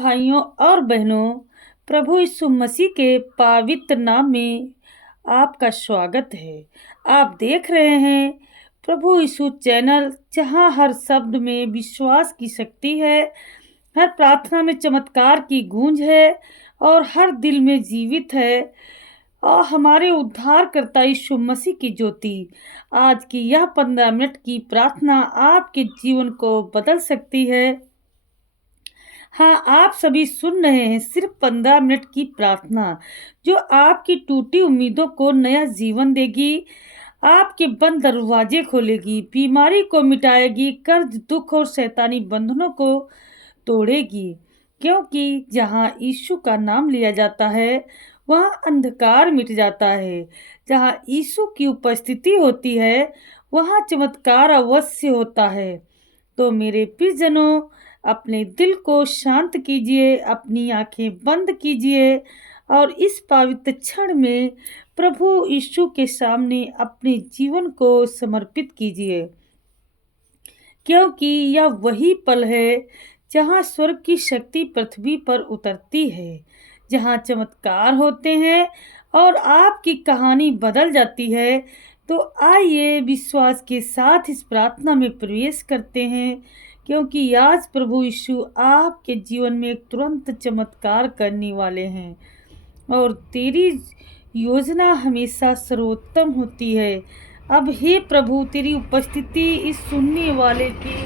भाइयों और बहनों, प्रभु यीशु मसीह के पवित्र नाम में आपका स्वागत है। आप देख रहे हैं प्रभु यीशु चैनल, जहां हर शब्द में विश्वास की शक्ति है, हर प्रार्थना में चमत्कार की गूंज है और हर दिल में जीवित है और हमारे उद्धारकर्ता यीशु मसीह की ज्योति। आज की यह 15 मिनट की प्रार्थना आपके जीवन को बदल सकती है। हाँ, आप सभी सुन रहे हैं सिर्फ 15 मिनट की प्रार्थना, जो आपकी टूटी उम्मीदों को नया जीवन देगी, आपके बंद दरवाजे खोलेगी, बीमारी को मिटाएगी, कर्ज, दुख और शैतानी बंधनों को तोड़ेगी। क्योंकि जहाँ यीशु का नाम लिया जाता है, वहाँ अंधकार मिट जाता है। जहाँ यीशु की उपस्थिति होती है, वहाँ चमत्कार अवश्य होता है। तो मेरे प्रियजनों, अपने दिल को शांत कीजिए, अपनी आंखें बंद कीजिए और इस पवित्र क्षण में प्रभु यीशु के सामने अपने जीवन को समर्पित कीजिए। क्योंकि यह वही पल है जहाँ स्वर्ग की शक्ति पृथ्वी पर उतरती है, जहाँ चमत्कार होते हैं और आपकी कहानी बदल जाती है। तो आइए विश्वास के साथ इस प्रार्थना में प्रवेश करते हैं, क्योंकि आज प्रभु यीशु आपके जीवन में एक तुरंत चमत्कार करने वाले हैं और तेरी योजना हमेशा सर्वोत्तम होती है। अब हे प्रभु, तेरी उपस्थिति इस सुनने वाले के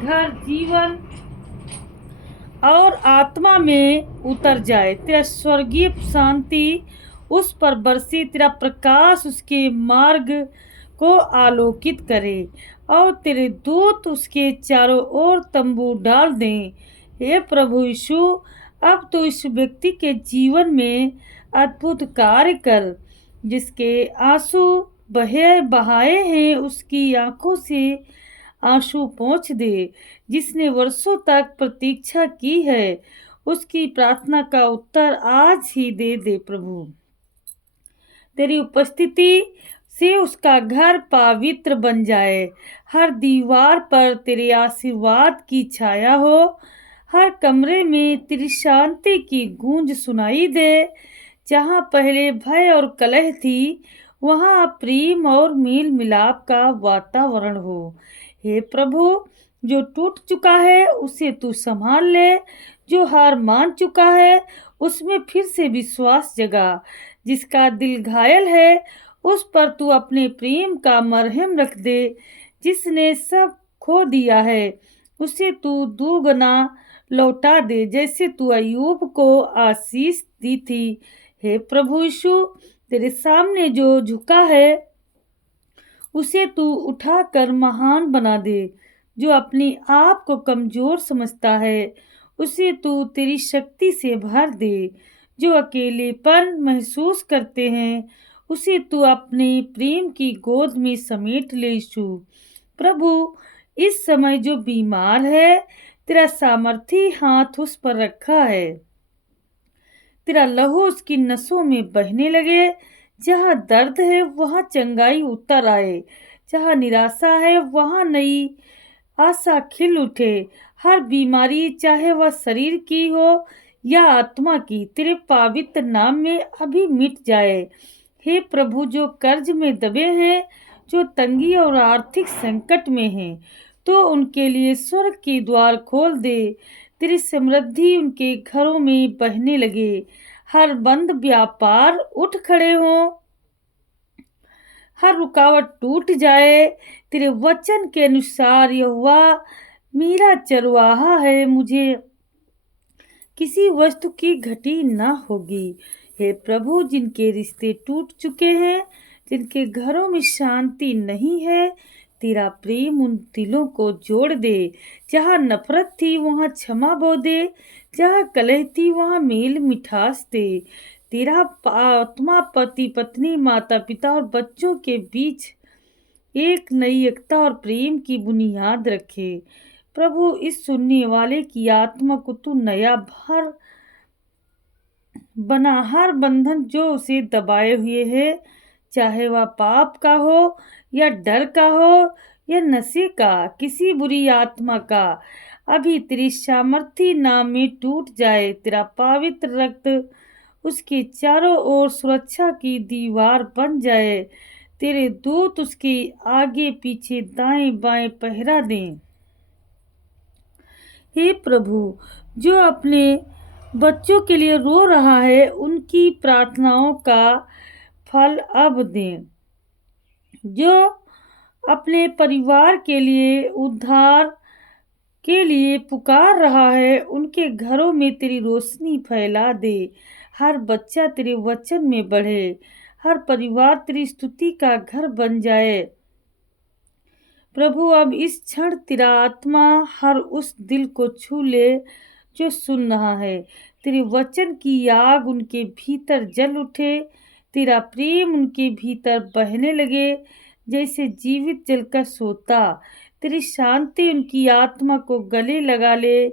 घर, जीवन और आत्मा में उतर जाए। तेरा स्वर्गीय शांति उस पर बरसे, तेरा प्रकाश उसके मार्ग को आलोकित करे और तेरे दूत उसके चारों ओर तंबू डाल दें। हे प्रभु यीशु, अब तो इस व्यक्ति के जीवन में अद्भुत कार्य कर। जिसके आंसू बहाए हैं, उसकी आंखों से आंसू पोंछ दे। जिसने वर्षों तक प्रतीक्षा की है, उसकी प्रार्थना का उत्तर आज ही दे दे प्रभु। तेरी उपस्थिति से उसका घर पवित्र बन जाए। हर दीवार पर तेरे आशीर्वाद की छाया हो, हर कमरे में तेरी शांति की गूंज सुनाई दे। जहाँ पहले भय और कलह थी, वहाँ प्रेम और मेल मिलाप का वातावरण हो। हे प्रभु, जो टूट चुका है उसे तू संभाल ले, जो हार मान चुका है उसमें फिर से विश्वास जगा। जिसका दिल घायल है, उस पर तू अपने प्रेम का मरहम रख दे। जिसने सब खो दिया है, उसे तू दुगना लौटा दे, जैसे तू अय्यूब को आशीष दी थी। हे प्रभु यीशु, तेरे सामने जो झुका है, उसे तू उठाकर महान बना दे। जो अपने आप को कमजोर समझता है, उसे तू तेरी शक्ति से भर दे। जो अकेलेपन महसूस करते हैं, उसे तू अपने प्रेम की गोद में समेट ले यीशु। प्रभु, इस समय जो बीमार है, तेरा सामर्थी हाथ उस पर रखा है। तेरा लहू उसकी नसों में बहने लगे। जहाँ दर्द है, वहाँ चंगाई उतर आए। जहाँ निराशा है, वहाँ नई आशा खिल उठे। हर बीमारी, चाहे वह शरीर की हो या आत्मा की, तेरे पवित्र नाम में अभी मिट जाए। हे प्रभु, जो कर्ज में दबे हैं, जो तंगी और आर्थिक संकट में हैं, तो उनके लिए स्वर्ग के द्वार खोल दे। तेरी समृद्धि उनके घरों में बहने लगे। हर बंद व्यापार उठ खड़े हों, हर रुकावट टूट जाए। तेरे वचन के अनुसार यहोवा मेरा चरवाहा है, मुझे किसी वस्तु की घटी न होगी। हे प्रभु, जिनके रिश्ते टूट चुके हैं, जिनके घरों में शांति नहीं है, तेरा प्रेम उन दिलों को जोड़ दे। जहाँ नफरत थी, वहाँ क्षमा बो दे। जहाँ कलह थी, वहाँ मेल मिठास दे। तेरा आत्मा पति पत्नी, माता पिता और बच्चों के बीच एक नई एकता और प्रेम की बुनियाद रखे। प्रभु, इस सुनने वाले की आत्मा को तू नया भार बना। हर बंधन जो उसे दबाए हुए है, चाहे वह पाप का हो या डर का हो या नशे का, किसी बुरी आत्मा का, अभी तेरी सामर्थी नाम में टूट जाए। तेरा पवित्र रक्त उसके चारों ओर सुरक्षा की दीवार बन जाए। तेरे दूत उसके आगे पीछे दाएं बाएं पहरा दें। हे प्रभु, जो अपने बच्चों के लिए रो रहा है, उनकी प्रार्थनाओं का फल अब दें। जो अपने परिवार के लिए उद्धार के लिए पुकार रहा है, उनके घरों में तेरी रोशनी फैला दे। हर बच्चा तेरे वचन में बढ़े, हर परिवार तेरी स्तुति का घर बन जाए। प्रभु, अब इस क्षण तेरा आत्मा हर उस दिल को छू ले जो सुन रहा है। तेरे वचन की आग उनके भीतर जल उठे, तेरा प्रेम उनके भीतर बहने लगे जैसे जीवित जल का सोता। तेरी शांति उनकी आत्मा को गले लगा ले।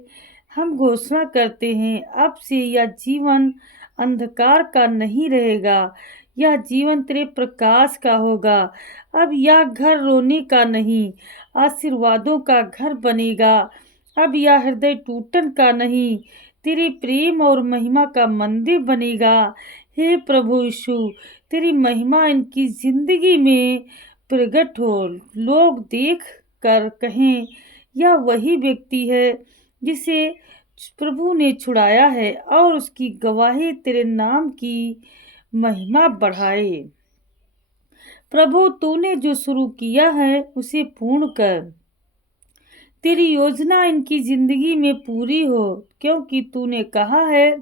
हम घोषणा करते हैं, अब से यह जीवन अंधकार का नहीं रहेगा, यह जीवन तेरे प्रकाश का होगा। अब यह घर रोने का नहीं, आशीर्वादों का घर बनेगा। अब यह हृदय टूटन का नहीं, तेरे प्रेम और महिमा का मंदिर बनेगा। हे प्रभु यीशु, तेरी महिमा इनकी जिंदगी में प्रकट हो। लोग देख कर कहें, यह वही व्यक्ति है जिसे प्रभु ने छुड़ाया है, और उसकी गवाही तेरे नाम की महिमा बढ़ाए। प्रभु, तूने जो शुरू किया है उसे पूर्ण कर। तेरी योजना इनकी जिंदगी में पूरी हो, क्योंकि तूने कहा है,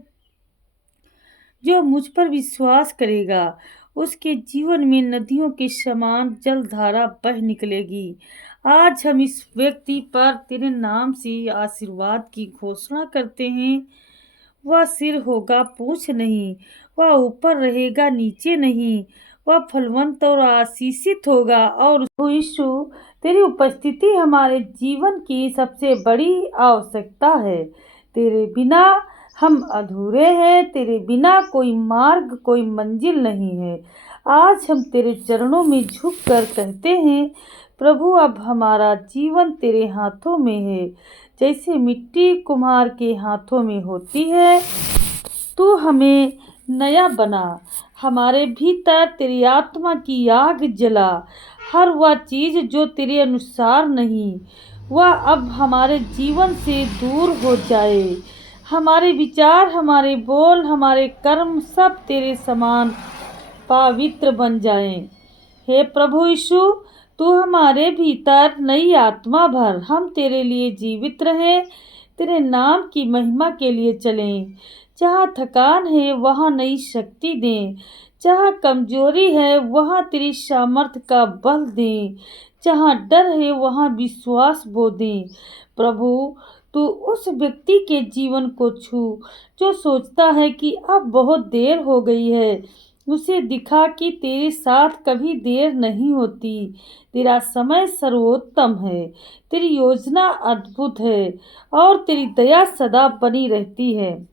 जो मुझ पर विश्वास करेगा उसके जीवन में नदियों के समान जलधारा बह निकलेगी। आज हम इस व्यक्ति पर तेरे नाम से आशीर्वाद की घोषणा करते हैं। वह सिर होगा, पूंछ नहीं। वह ऊपर रहेगा, नीचे नहीं। वह फलवंत और आशीषित होगा। और यीशु, तेरी उपस्थिति हमारे जीवन की सबसे बड़ी आवश्यकता है। तेरे बिना हम अधूरे हैं। तेरे बिना कोई मार्ग, कोई मंजिल नहीं है। आज हम तेरे चरणों में झुककर कहते हैं, प्रभु, अब हमारा जीवन तेरे हाथों में है। जैसे मिट्टी कुम्हार के हाथों में होती है, तू हमें नया बना। हमारे भीतर तेरी आत्मा की आग जला। हर वह चीज जो तेरे अनुसार नहीं, वह अब हमारे जीवन से दूर हो जाए। हमारे विचार, हमारे बोल, हमारे कर्म सब तेरे समान पवित्र बन जाएं। हे प्रभु यीशु, तू हमारे भीतर नई आत्मा भर। हम तेरे लिए जीवित रहें, तेरे नाम की महिमा के लिए चलें। जहाँ थकान है वहाँ नई शक्ति दें। जहाँ कमजोरी है वहाँ तेरी सामर्थ का बल दें। जहाँ डर है वहाँ विश्वास बो दें। प्रभु, तू उस व्यक्ति के जीवन को छू जो सोचता है कि अब बहुत देर हो गई है। उसे दिखा कि तेरे साथ कभी देर नहीं होती। तेरा समय सर्वोत्तम है, तेरी योजना अद्भुत है, और तेरी दया सदा बनी रहती है।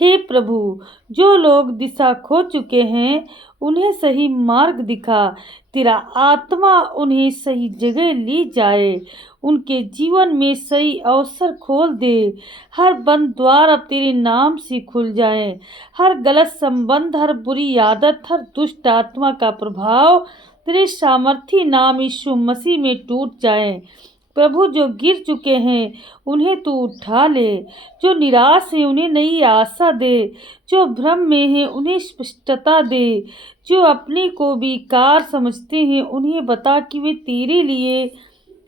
हे प्रभु, जो लोग दिशा खो चुके हैं उन्हें सही मार्ग दिखा। तेरा आत्मा उन्हें सही जगह ली जाए। उनके जीवन में सही अवसर खोल दे। हर बंद द्वार अब तेरे नाम से खुल जाए। हर गलत संबंध, हर बुरी आदत, हर दुष्ट आत्मा का प्रभाव तेरे सामर्थी नाम यीशु मसीह में टूट जाए। प्रभु, जो गिर चुके हैं उन्हें तू उठा ले। जो निराश है उन्हें नई आशा दे। जो भ्रम में है उन्हें स्पष्टता दे। जो अपने को बेकार समझते हैं उन्हें बता कि वे तेरे लिए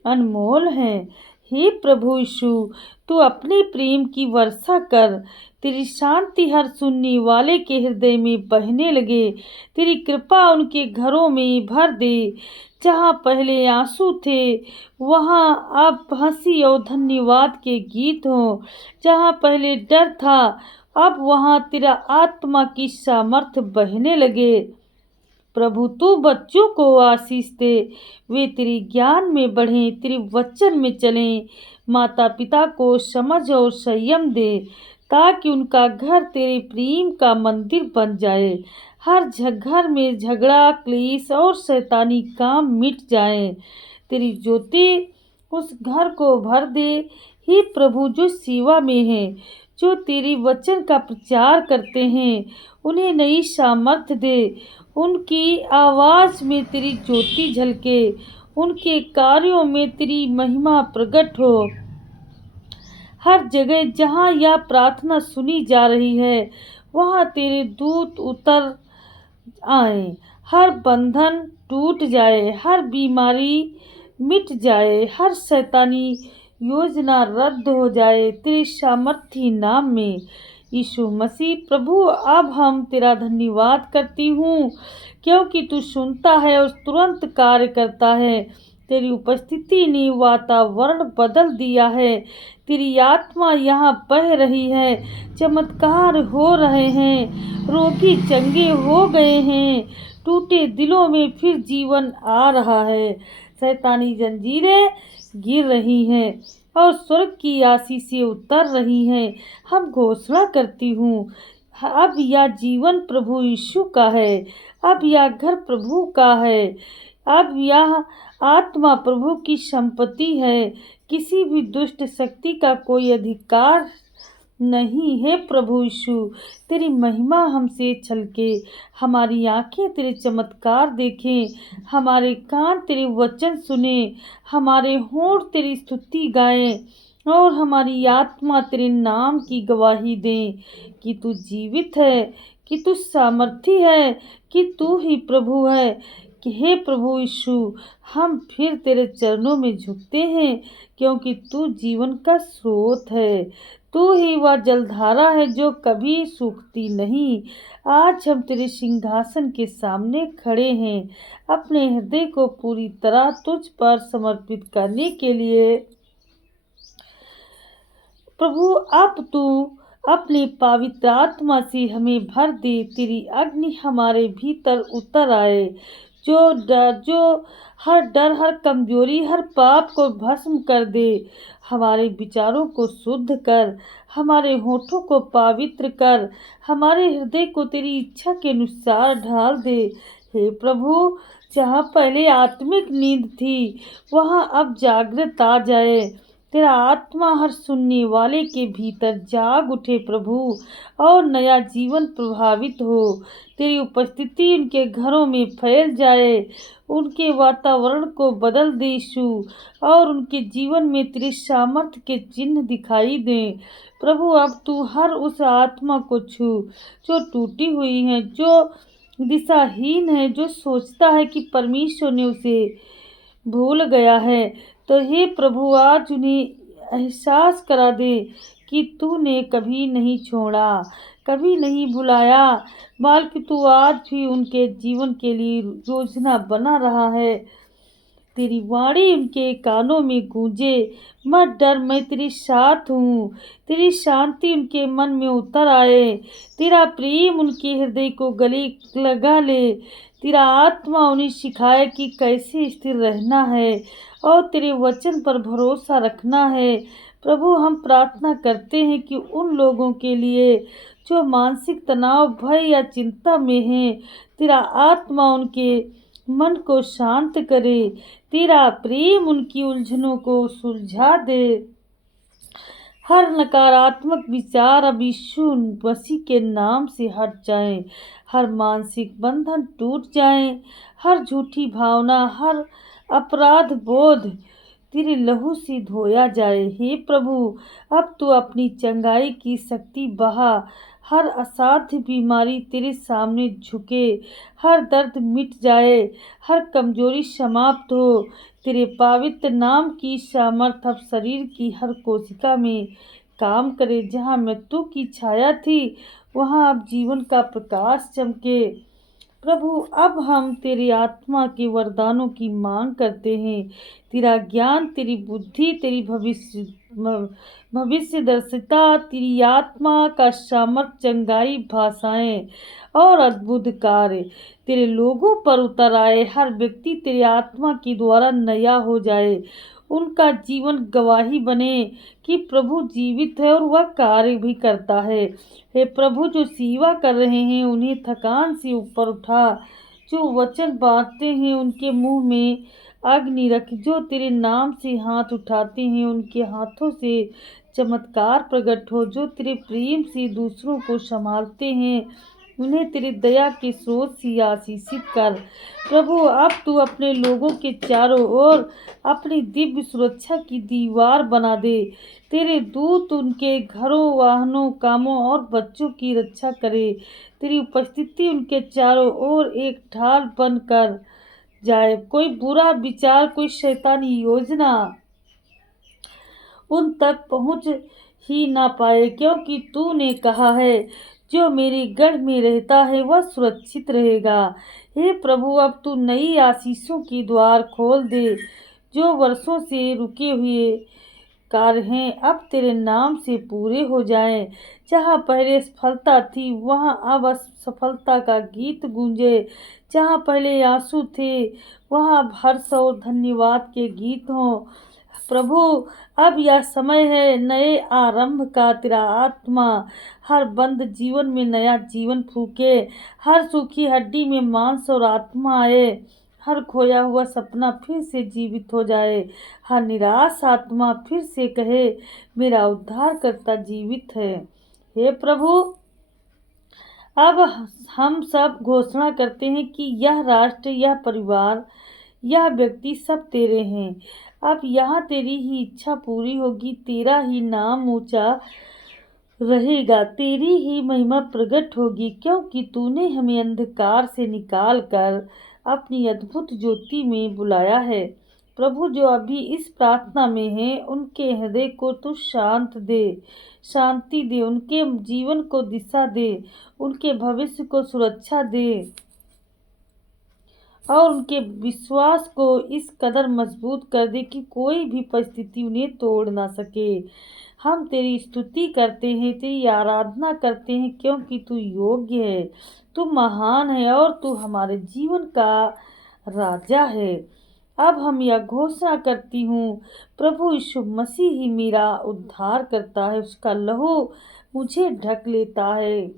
अनमोल हैं। हे प्रभु यीशु, तू अपने प्रेम की वर्षा कर। तेरी शांति हर सुनने वाले के हृदय में बहने लगे। तेरी कृपा उनके घरों में भर दे। जहाँ पहले आंसू थे वहाँ अब हंसी और धन्यवाद के गीत हों। जहाँ पहले डर था अब वहाँ तेरा आत्मा की सामर्थ बहने लगे। प्रभु, तू बच्चों को आशीष दे। वे तेरे ज्ञान में बढ़ें, तेरे वचन में चलें। माता पिता को समझ और संयम दे, ताकि उनका घर तेरे प्रेम का मंदिर बन जाए। हर घर में झगड़ा, क्लेश और शैतानी काम मिट जाए। तेरी ज्योति उस घर को भर दे। हे प्रभु, जो सेवा में हैं, जो तेरे वचन का प्रचार करते हैं, उन्हें नई सामर्थ्य दे। उनकी आवाज में तेरी ज्योति झलके, उनके कार्यों में तेरी महिमा प्रकट हो। हर जगह जहाँ यह प्रार्थना सुनी जा रही है, वहाँ तेरे दूत उतर आए, हर बंधन टूट जाए, हर बीमारी मिट जाए, हर शैतानी योजना रद्द हो जाए तेरे सामर्थी नाम में। यीशु मसीह प्रभु, अब हम तेरा धन्यवाद करती हूँ, क्योंकि तू सुनता है और तुरंत कार्य करता है। तेरी उपस्थिति ने वातावरण बदल दिया है। तेरी आत्मा यहाँ बह रही है, चमत्कार हो रहे हैं, रोगी चंगे हो गए हैं, टूटे दिलों में फिर जीवन आ रहा है, शैतानी जंजीरें गिर रही हैं और स्वर्ग की आशीषें उतर रही हैं। हम घोषणा करती हूँ, अब यह जीवन प्रभु यीशु का है, अब यह घर प्रभु का है, अब यह आत्मा प्रभु की संपत्ति है। किसी भी दुष्ट शक्ति का कोई अधिकार नहीं है। प्रभु यीशु, तेरी महिमा हमसे छलके, हमारी आंखें तेरे चमत्कार देखें, हमारे कान तेरे वचन सुने, हमारे होंठ तेरी स्तुति गाएं और हमारी आत्मा तेरे नाम की गवाही दें कि तू जीवित है, कि तू सामर्थी है, कि तू ही प्रभु है। कि हे प्रभु यीशु, हम फिर तेरे चरणों में झुकते हैं, क्योंकि तू जीवन का स्रोत है। तू ही वह जलधारा है जो कभी सूखती नहीं। आज हम तेरे सिंहासन के सामने खड़े हैं, अपने हृदय को पूरी तरह तुझ पर समर्पित करने के लिए। प्रभु, अब तू अपनी पवित्र आत्मा से हमें भर दे, तेरी अग्नि हमारे भीतर उतर आए, जो हर डर, हर कमजोरी, हर पाप को भस्म कर दे। हमारे विचारों को शुद्ध कर, हमारे होठों को पवित्र कर, हमारे हृदय को तेरी इच्छा के अनुसार ढाल दे। हे प्रभु, जहाँ पहले आत्मिक नींद थी, वहाँ अब जागृत आ जाए। तेरा आत्मा हर सुनने वाले के भीतर जाग उठे प्रभु, और नया जीवन प्रभावित हो। तेरी उपस्थिति उनके घरों में फैल जाए, उनके वातावरण को बदल दे यीशु, और उनके जीवन में तेरे सामर्थ्य के चिन्ह दिखाई दें। प्रभु, अब तू हर उस आत्मा को छू जो टूटी हुई है, जो दिशाहीन है, जो सोचता है कि परमेश्वर ने उसे भूल गया है। तो हे प्रभु, आज उन्हें एहसास करा दे कि तूने कभी नहीं छोड़ा, कभी नहीं भुलाया, बल्कि तू आज भी उनके जीवन के लिए योजना बना रहा है। तेरी वाणी उनके कानों में गूंजे, मत डर, मैं तेरे साथ हूँ। तेरी शांति उनके मन में उतर आए, तेरा प्रेम उनके हृदय को गले लगा ले। तेरा आत्मा उन्हें सिखाए कि कैसे स्थिर रहना है और तेरे वचन पर भरोसा रखना है। प्रभु, हम प्रार्थना करते हैं कि उन लोगों के लिए जो मानसिक तनाव, भय या चिंता में हैं, तेरा आत्मा उनके मन को शांत करे, तेरा प्रेम उनकी उलझनों को सुलझा दे। हर नकारात्मक विचार अब यीशु मसीह के नाम से हट जाएं, हर मानसिक बंधन टूट जाएं, हर झूठी भावना, हर अपराध बोध तेरे लहू से धोया जाए। हे प्रभु, अब तू अपनी चंगाई की शक्ति बहा, हर असाध्य बीमारी तेरे सामने झुके, हर दर्द मिट जाए, हर कमजोरी समाप्त हो। तेरे पवित्र नाम की सामर्थ अब शरीर की हर कोशिका में काम करे। जहाँ मृत्यु की छाया थी, वहाँ अब जीवन का प्रकाश चमके। प्रभु, अब हम तेरी आत्मा के वरदानों की मांग करते हैं। तेरा ज्ञान, तेरी बुद्धि, तेरी भविष्य दर्शिता, तेरी आत्मा का सामर्थ, चंगाई, भाषाएं और अद्भुत कार्य तेरे लोगों पर उतर आए। हर व्यक्ति तेरे आत्मा के द्वारा नया हो जाए, उनका जीवन गवाही बने कि प्रभु जीवित है और वह कार्य भी करता है। हे प्रभु, जो सेवा कर रहे हैं उन्हें थकान से ऊपर उठा, जो वचन बांटते हैं उनके मुंह में अग्नि रख। जो तेरे नाम से हाथ उठाते हैं उनके हाथों से चमत्कार प्रकट हो। जो तेरे प्रेम से दूसरों को संभालते हैं उन्हें तेरे दया के स्रोत से आशीषित कर। प्रभु अब तू अपने लोगों के चारों ओर अपनी दिव्य सुरक्षा की दीवार बना दे। तेरे दूत उनके घरों, वाहनों, कामों और बच्चों की रक्षा करे। तेरी उपस्थिति उनके चारों ओर एक ढाल बनकर जाए। कोई बुरा विचार, कोई शैतानी योजना उन तक पहुंच ही ना पाए, क्योंकि तूने कहा है जो मेरी गढ़ में रहता है वह सुरक्षित रहेगा। हे प्रभु, अब तू नई आशीषों की द्वार खोल दे। जो वर्षों से रुके हुए कार्य हैं अब तेरे नाम से पूरे हो जाएं। जहाँ पहले सफलता थी वहाँ अब सफलता का गीत गूंजे। जहाँ पहले आंसू थे वहाँ अब हर्ष और धन्यवाद के गीत हों। प्रभु, अब यह समय है नए आरंभ का। तेरा आत्मा हर बंद जीवन में नया जीवन फूके। हर सूखी हड्डी में मांस और आत्मा आए। हर खोया हुआ सपना फिर से जीवित हो जाए। हर निराश आत्मा फिर से कहे मेरा उद्धारकर्ता जीवित है। हे प्रभु, अब हम सब घोषणा करते हैं कि यह राष्ट्र, यह परिवार, यह व्यक्ति सब तेरे हैं। अब यहाँ तेरी ही इच्छा पूरी होगी। तेरा ही नाम ऊंचा रहेगा। तेरी ही महिमा प्रकट होगी, क्योंकि तूने हमें अंधकार से निकाल कर अपनी अद्भुत ज्योति में बुलाया है। प्रभु, जो अभी इस प्रार्थना में हैं उनके हृदय को तू शांति दे। उनके जीवन को दिशा दे। उनके भविष्य को सुरक्षा दे और उनके विश्वास को इस कदर मजबूत कर दे कि कोई भी परिस्थिति उन्हें तोड़ ना सके। हम तेरी स्तुति करते हैं, तेरी आराधना करते हैं, क्योंकि तू योग्य है, तू महान है और तू हमारे जीवन का राजा है। अब हम यह घोषणा करती हूँ, प्रभु यीशु मसीह ही मेरा उद्धार करता है। उसका लहू मुझे ढक लेता है।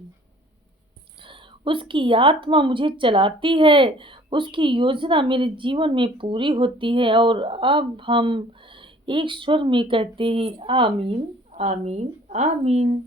उसकी आत्मा मुझे चलाती है। उसकी योजना मेरे जीवन में पूरी होती है। और अब हम एक स्वर में कहते हैं आमीन, आमीन, आमीन।